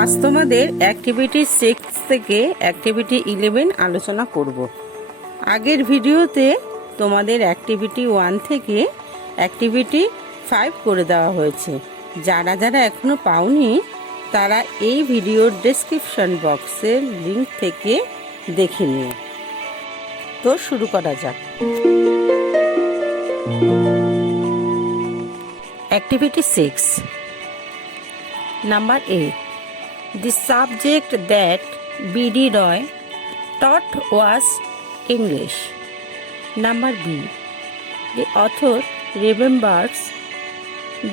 আজ তোমাদের অ্যাক্টিভিটি 6 থেকে অ্যাক্টিভিটি 11 আলোচনা করব। আগের ভিডিওতে তোমাদের অ্যাক্টিভিটি 1 থেকে অ্যাক্টিভিটি 5 করে দেওয়া হয়েছে। যারা যারা এখনো পাওনি তারা এই ভিডিওর ডেসক্রিপশন বক্সের লিংক থেকে দেখে নিও। তো শুরু করা যাক। Activity 6 number 8. The subject that B.D. Roy taught was English. Number B. The author remembers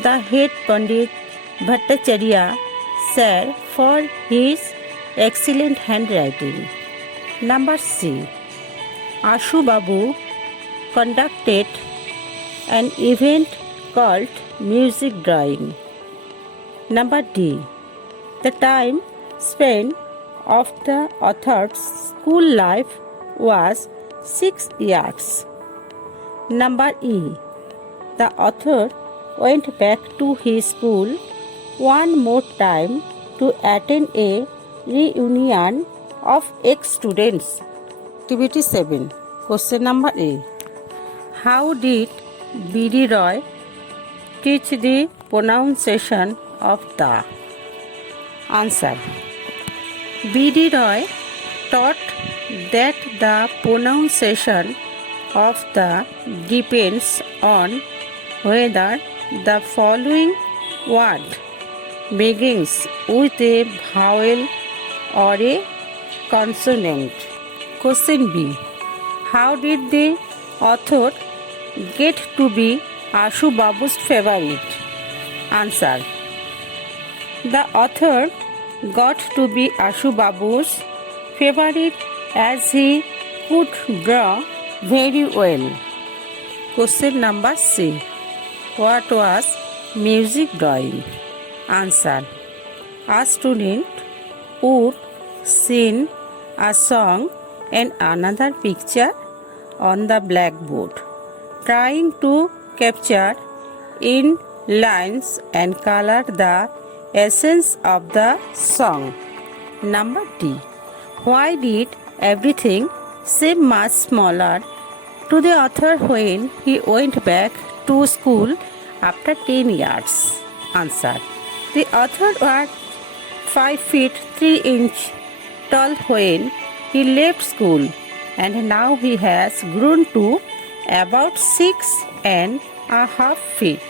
the head Pandit Bhattacharya sir for his excellent handwriting. Number C. Ashu Babu conducted an event called music drawing. Number D. The time spent of the author's school life was 6 years. Number E. The author went back to his school one more time to attend a reunion of ex-students. Activity 7. Question number A. How did B.D. Roy teach the pronunciation of the? Answer. B.D. Roy taught that the pronunciation of the depends on whether the following word begins with a vowel or a consonant. Question B. How did the author get to be Ashu Babu's favorite? Answer. The author got to be Ashu Babu's favorite as he could draw very well. Question number C. What was music drawing? Answer. A student would sing a song and another picture on the blackboard, trying to capture in lines and color the essence of the song. Number D. Why did everything seem much smaller to the author when he went back to school after 10 years? Answer. The author was 5 feet 3 inches tall when he left school, and now he has grown to about 6.5 feet.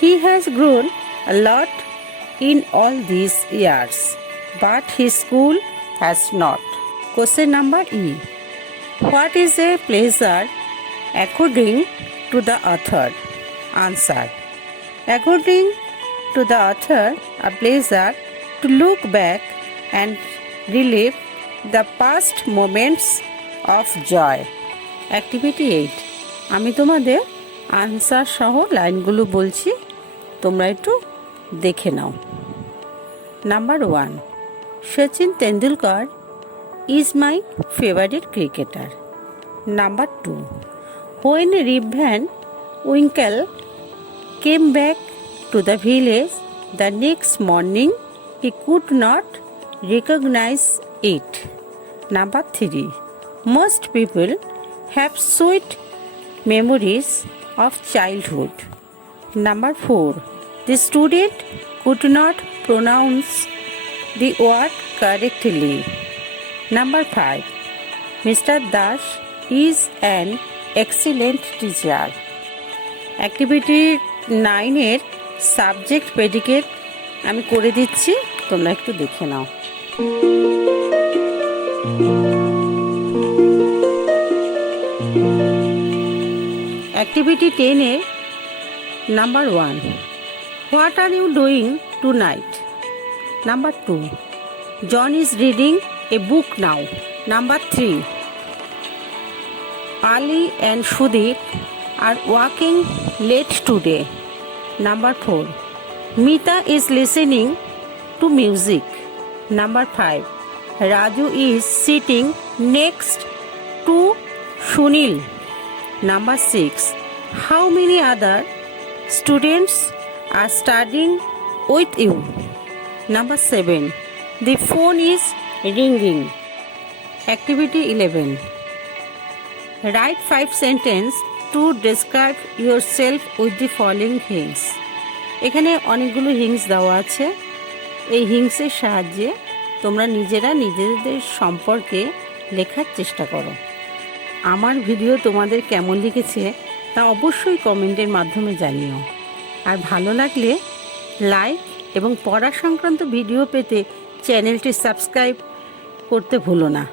He has grown a lot in all these years, but his school has not. Question number E. What is a pleasure according to the author? Answer. According to the author, a pleasure to look back and relive the past moments of joy. Activity 8. আমি তোমাদের answer সহ লাইনগুলো বলছি, তোমরা একটু দেখে নাও। Number 1. Sachin Tendulkar is my favorite cricketer. Number 2. When Rip Van Winkle came back to the village the next morning, he could not recognize it. Number 3. Most people have sweet memories of childhood. Number 4. The student could not pronounce the word correctly. Number 5. Mr. Das is an excellent teacher. Activity 9 এর subject predicate আমি করে দিচ্ছি, তোমরা একটু দেখে নাও। Activity 10 এর Number 1. What are you doing tonight? Number 2. John is reading a book now. Number 3. Ali and Sudeep are walking late today. Number 4. Mita is listening to music. Number 5. Raju is sitting next to Sunil. Number 6. How many other students are studying with you? Number 7. The phone is ringing. Activity 11. Write 5 sentences to describe yourself with the following hints. এখানে অনেকগুলো হিংস দেওয়া আছে। এই হিংসের সাহায্যে তোমরা নিজেদের সম্পর্কে লেখার চেষ্টা করো। আমার ভিডিও তোমাদের কেমন লেগেছে তা অবশ্যই কমেন্টের মাধ্যমে জানিও। আর ভালো লাগলে লাইক এবং পড়া সংক্রান্ত ভিডিও পেতে চ্যানেলটি সাবস্ক্রাইব করতে ভুলো না।